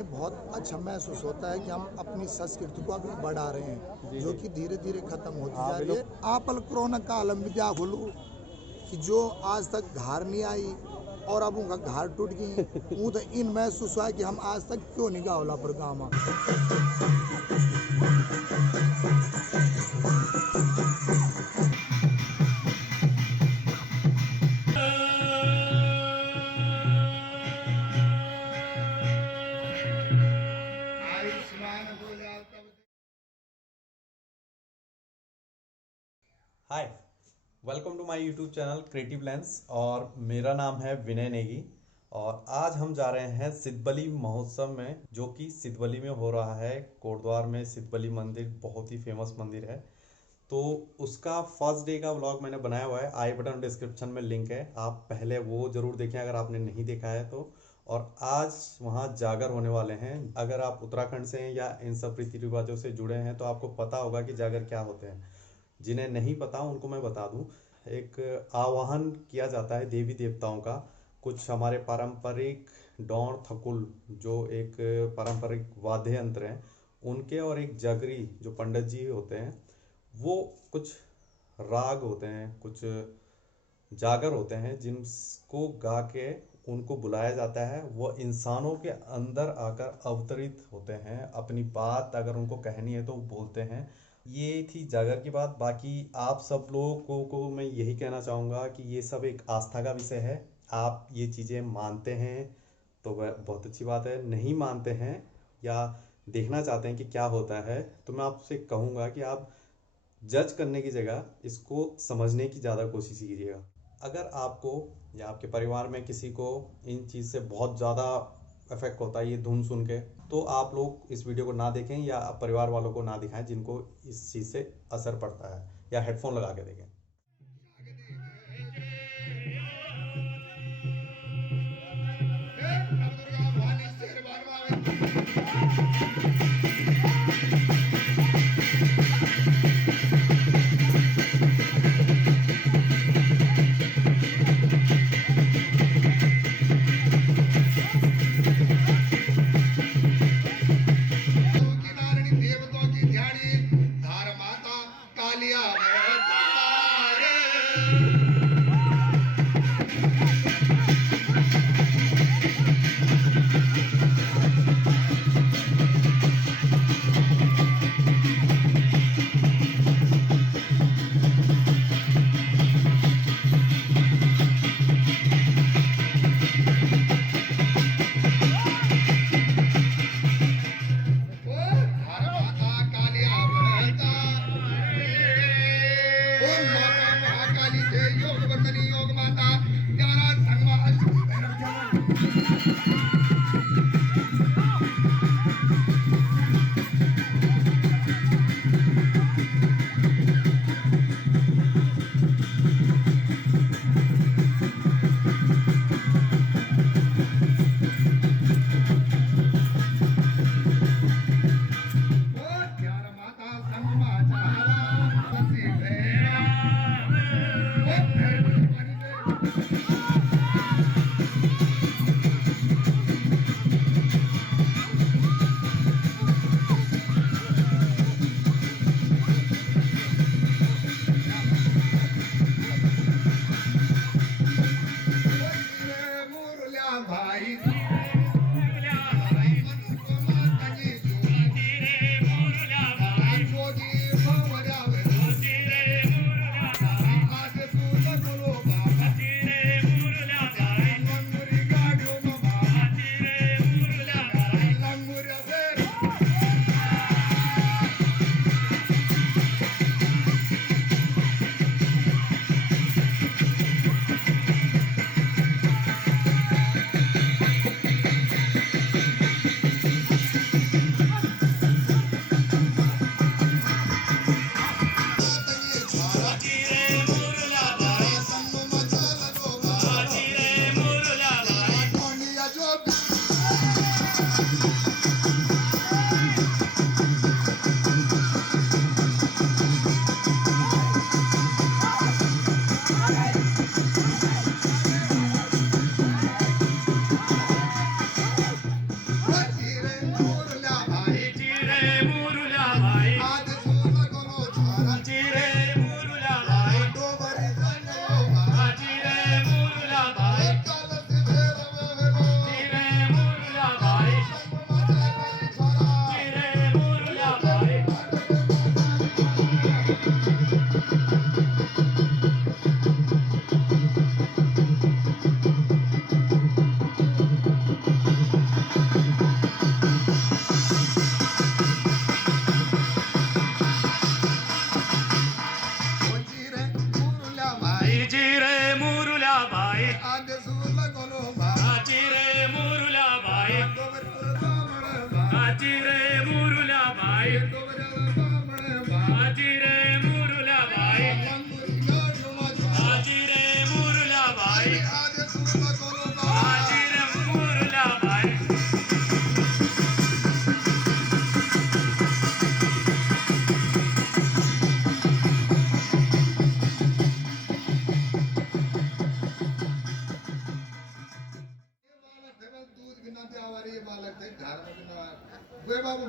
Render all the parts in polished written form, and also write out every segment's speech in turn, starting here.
हमें बहुत अच्छा महसूस होता है कि हम अपनी संस्कृति को अभी बढ़ा रहे हैं, जो कि धीरे धीरे खत्म होती जा रही है। आपल कोरोना कालम विद्या होलू कि जो आज तक घर नहीं आई और अब उनका घर टूट गई, वो तो इन महसूस हुआ कि हम आज तक क्यों नहीं गावला पर गाँव। Hi, welcome to my YouTube channel creative lens और मेरा नाम है विनय नेगी। और आज हम जा रहे हैं सिद्धबली महोत्सव में, जो कि सिद्धबली में हो रहा है। कोटद्वार में सिद्धबली मंदिर बहुत ही फेमस मंदिर है, तो उसका फर्स्ट डे का व्लॉग मैंने बनाया हुआ है। आई बटन डिस्क्रिप्शन में लिंक है, आप पहले वो जरूर देखें अगर आपने नहीं देखा है तो। और आज वहाँ जागर होने वाले हैं। अगर आप उत्तराखंड से हैं या इन सब रीति रिवाजों से जुड़े हैं तो आपको पता होगा कि जागर क्या होते हैं। जिन्हें नहीं पता उनको मैं बता दूं, एक आवाहन किया जाता है देवी देवताओं का। कुछ हमारे पारंपरिक डौर थकुल जो एक पारंपरिक वाद्य यंत्र हैं उनके, और एक जागरी जो पंडित जी होते हैं, वो कुछ राग होते हैं, कुछ जागर होते हैं जिनको गा के उनको बुलाया जाता है। वो इंसानों के अंदर आकर अवतरित होते हैं, अपनी बात अगर उनको कहनी है तो वो बोलते हैं। ये थी जागर की बात। बाकी आप सब लोगों को मैं यही कहना चाहूँगा कि ये सब एक आस्था का विषय है। आप ये चीज़ें मानते हैं तो वह बहुत अच्छी बात है, नहीं मानते हैं या देखना चाहते हैं कि क्या होता है तो मैं आपसे कहूँगा कि आप जज करने की जगह इसको समझने की ज़्यादा कोशिश कीजिएगा। अगर आपको या आपके परिवार में किसी को इन चीज़ से बहुत ज़्यादा इफेक्ट होता है ये धुन सुन के, तो आप लोग इस वीडियो को ना देखें या परिवार वालों को ना दिखाएं जिनको इस चीज़ से असर पड़ता है, या हेडफोन लगा के देखें।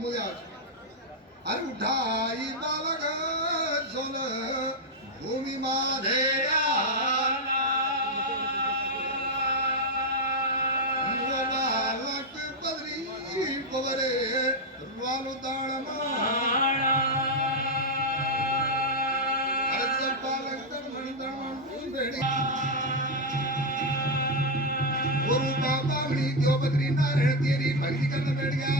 मुझे अरे उठाई बालक सोल भूमि माधेरा बालक बदरी पवरे वालो दाण अरे सब बालक दर्मण दर्मण बेड़ी गुरु बाबा मणि क्यों बदरी नारायण तेरी भक्ति करने बैठ गया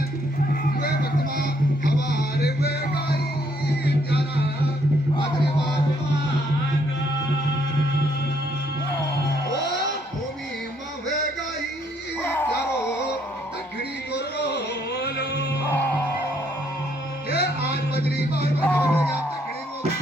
वे भक्तमा हमारे वे गाई जाना आदरे बालवान ओ भूमि में वे गाई चारो दक्षिणी गोरो ये आज बदरी बाल बदल गया दक्षिणी गोरो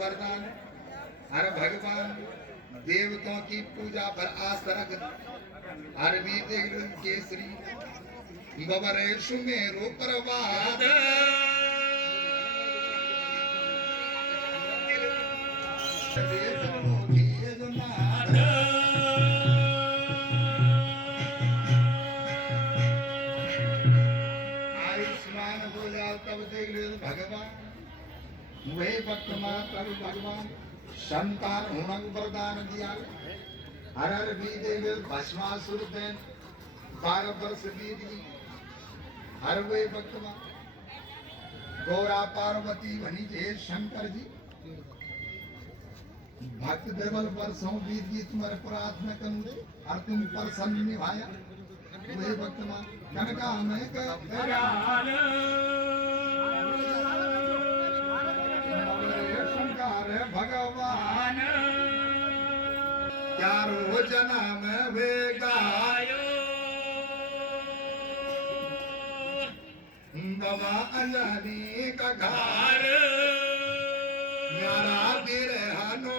वरदान हर भगवान देवताओं की पूजा पर आस्था रख अरबी केसरी बबरे सुमेरु पर्वत आयुष्मान हो जाओ तब देख लो भगवान वही भक्त प्रभु भगवान संतान होना वरदान दिया हर हर बीते भस्मासुर दैन 12 वर्ष बीत गई हर वे भक्त गौरा पार्वती बनी थे शंकर जी भक्त देवल वर्षों बीत गई तुम्हारे प्रार्थना करूंगे और तुम प्रसन्न निभाया वही भक्त कनका में भगवान चारों जन्म वे गायो बाबा अंजनी का घर मेरा बिरहनो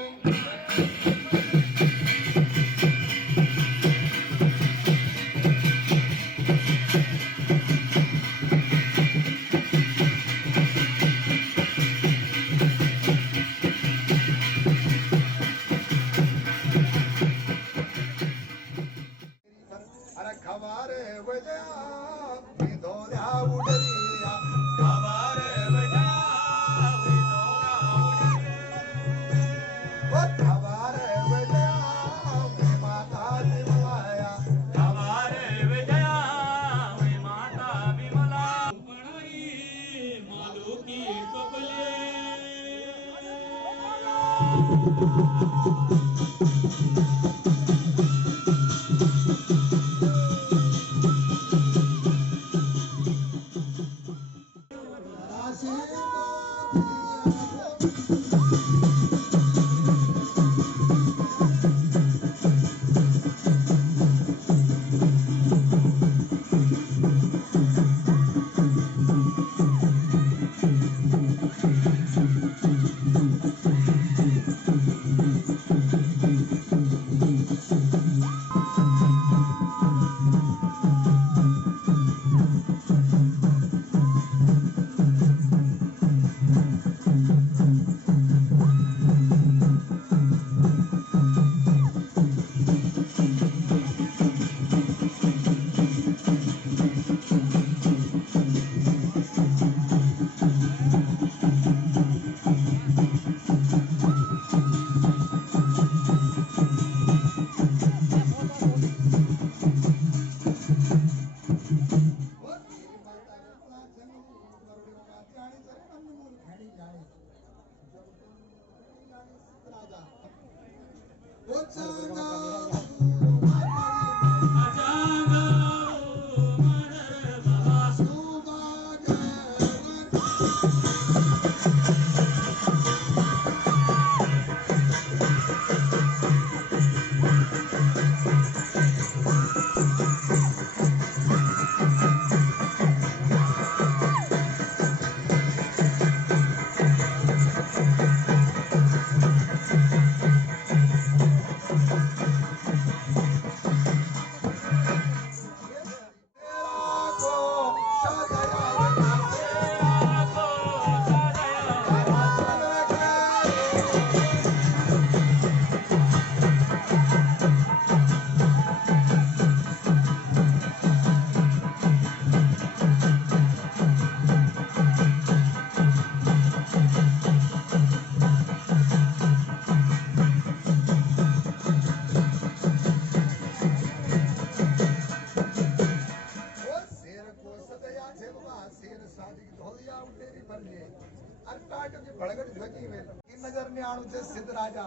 नजर ने आणु छे सिद्ध राजा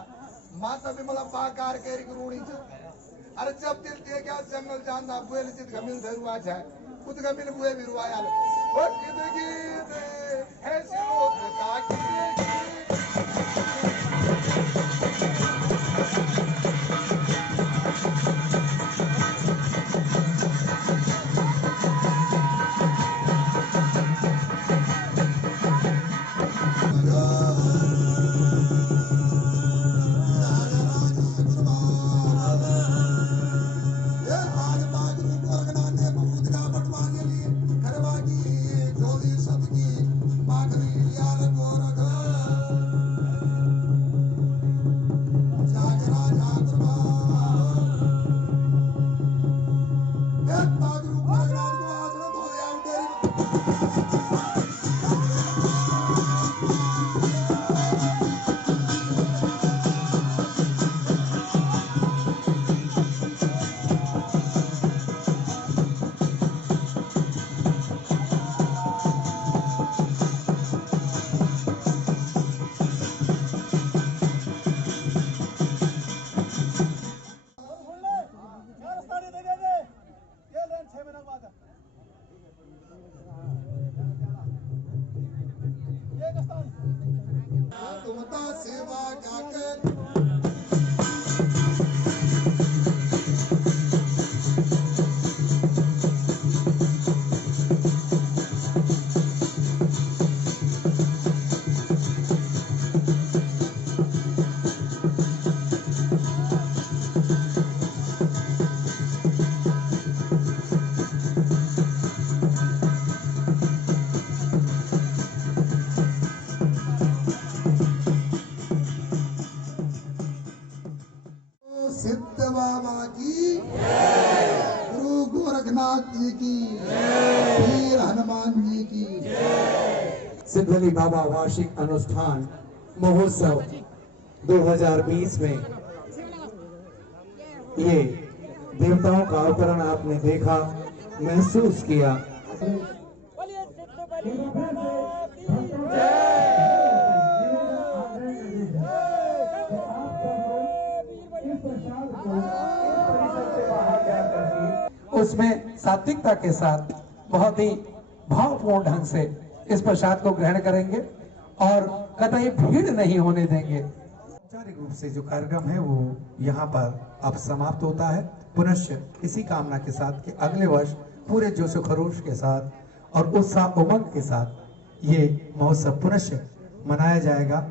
माता विमला पाकार केरी गुरुणी छे अरे जब दिल ते गया जंगल जांदा बुएल चित गमिल धरुआ छे खुद गमिल बुए बिरुआयाल ओ जिंदगी दे ऐसी लोग ताकी सिद्ध बाबा की गुरु गोरखनाथ जी की वीर हनुमान जी की सिद्धवली बाबा वार्षिक अनुष्ठान महोत्सव 2020 में ये देवताओं का अवतरण आपने देखा, महसूस किया। उसमें सात्विकता के साथ बहुत ही भावपूर्ण ढंग से इस प्रसाद को ग्रहण करेंगे और कतई भीड़ नहीं होने देंगे। औपचारिक रूप से जो कार्यक्रम है वो यहाँ पर अब समाप्त होता है। पुनश्च इसी कामना के साथ कि अगले वर्ष पूरे जोश खरोश के साथ और उत्साह उमंग के साथ ये महोत्सव पुनश्च मनाया जाएगा।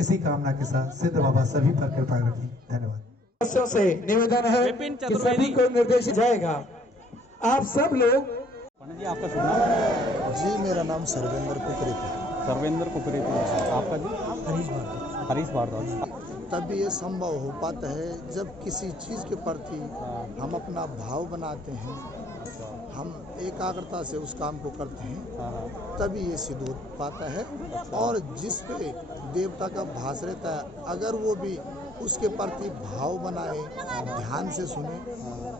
इसी कामना के साथ सिद्ध बाबा सभी पर कृपा रखें। धन्यवाद। से निवेदन है कि सभी को निर्देशित जाएगा। आप सब लोग। जी आपका शुभ नाम? जी मेरा नाम सर्वेंद्र कुकरेती है। सर्वेंद्र कुकरेती। आपका जी? हरीश भारद्वाज। तब ये संभव हो पाता है जब किसी चीज़ के प्रति हम अपना भाव बनाते हैं, हम एकाग्रता से उस काम को करते हैं, तभी ये सिद्ध हो पाता है। और जिस पे देवता का भास रहता है, अगर वो भी उसके प्रति भाव बनाए, ध्यान से सुने,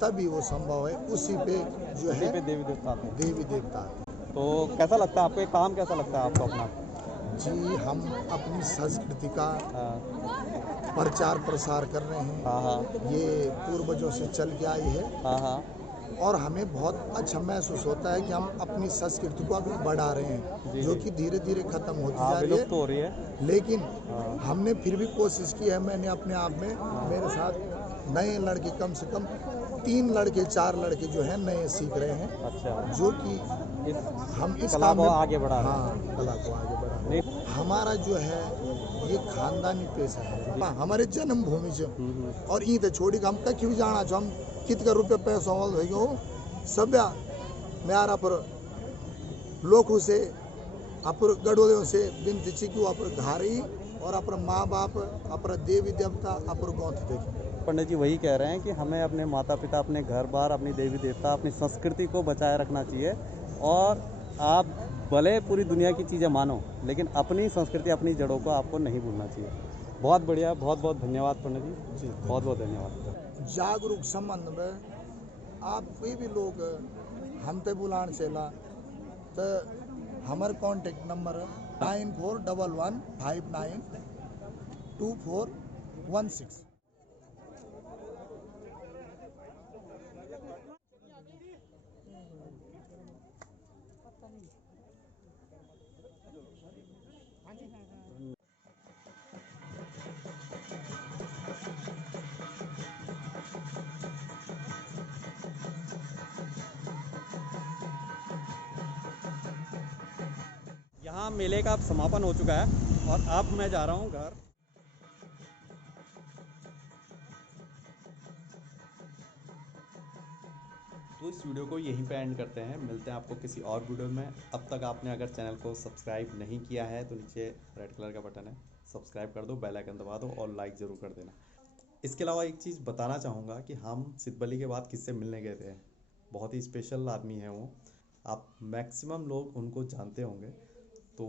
तभी वो संभव है। उसी पे जो है देवी देवता आते हैं। देवी देवता। तो कैसा लगता है आपको, ये काम कैसा लगता है आपको अपना? जी हम अपनी संस्कृति का प्रचार प्रसार कर रहे हैं। ये पूर्वजों से चल के आई है और हमें बहुत अच्छा महसूस होता है कि हम अपनी संस्कृति को अभी बढ़ा रहे हैं, जो कि धीरे धीरे खत्म होती जा रही है। लेकिन हमने फिर भी कोशिश की है। मैंने अपने आप में, मेरे साथ नए लड़के कम से कम 3 लड़के 4 लड़के जो हैं नए सीख रहे हैं। अच्छा। जो कि हम इस कला को आगे बढ़ा रहे हैं। हाँ, कला को आगे बढ़ा रहे हैं। हमारा जो है ये खानदानी पेशा है, हमारे जन्मभूमि से। और ईद छोड़ी हम कहीं भी जाना चाहो, हम कितना रुपये पैसा हो सब म्यारा पर लोगों से अपर गढ़ोलियों से बिनती चिकू अपर घारी और अपर माँ बाप अपर देवी देवता अपर गौथ देखें। पंडित जी वही कह रहे हैं कि हमें अपने माता पिता, अपने घर बार, अपनी देवी देवता, अपनी संस्कृति को बचाए रखना चाहिए। और आप भले पूरी दुनिया की चीज़ें मानो, लेकिन अपनी संस्कृति, अपनी जड़ों को आपको नहीं भूलना चाहिए। बहुत बढ़िया, बहुत बहुत धन्यवाद पंडित जी। बहुत बहुत धन्यवाद। जागरूक संबंध में आप कोई भी लोग हमते बुलान चला तो हमारे कॉन्टेक्ट नंबर 9411592416। यहाँ मेले का समापन हो चुका है और अब मैं जा रहा हूँ घर। तो इस वीडियो को यहीं पे एंड करते हैं। मिलते हैं आपको किसी और वीडियो में। अब तक आपने अगर चैनल को सब्सक्राइब नहीं किया है तो नीचे रेड कलर का बटन है, सब्सक्राइब कर दो, बेल आइकन दबा दो और लाइक ज़रूर कर देना। इसके अलावा एक चीज़ बताना चाहूँगा कि हम सिद्धबली के बाद किससे मिलने गए थे। बहुत ही स्पेशल आदमी है वो, आप मैक्सिमम लोग उनको जानते होंगे। तो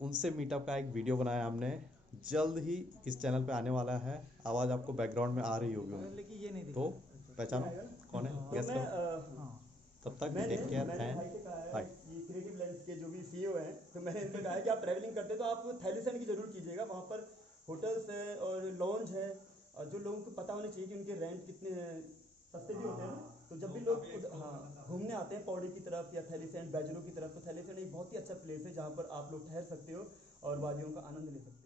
उनसे मीटअप का एक वीडियो बनाया हमने, जल्द ही इस चैनल पे आने वाला है। आवाज़ आपको बैकग्राउंड में आ रही होगी उनकी, तो पहचानो कौन है, गेस करो। तब तक take care and bye. Creative lens के जो भी सीईओ हैं, तो मैंने इनको कहा कि आप ट्रैवलिंग करते तो आप थैलीसैंड की जरूर कीजिएगा। वहाँ पर होटल्स है और लॉन्ज है, और जो लोगों को पता होना चाहिए कि उनके रेंट कितने सस्ते भी होते हैं ना। तो जब भी लोग घूमने आते हैं पौड़ी की तरफ या थैलीसैंड बैजरू की तरफ, तो थैलीसैंड एक बहुत ही अच्छा प्लेस है जहाँ पर आप लोग ठहर सकते हो और वादियों का आनंद ले सकते हो।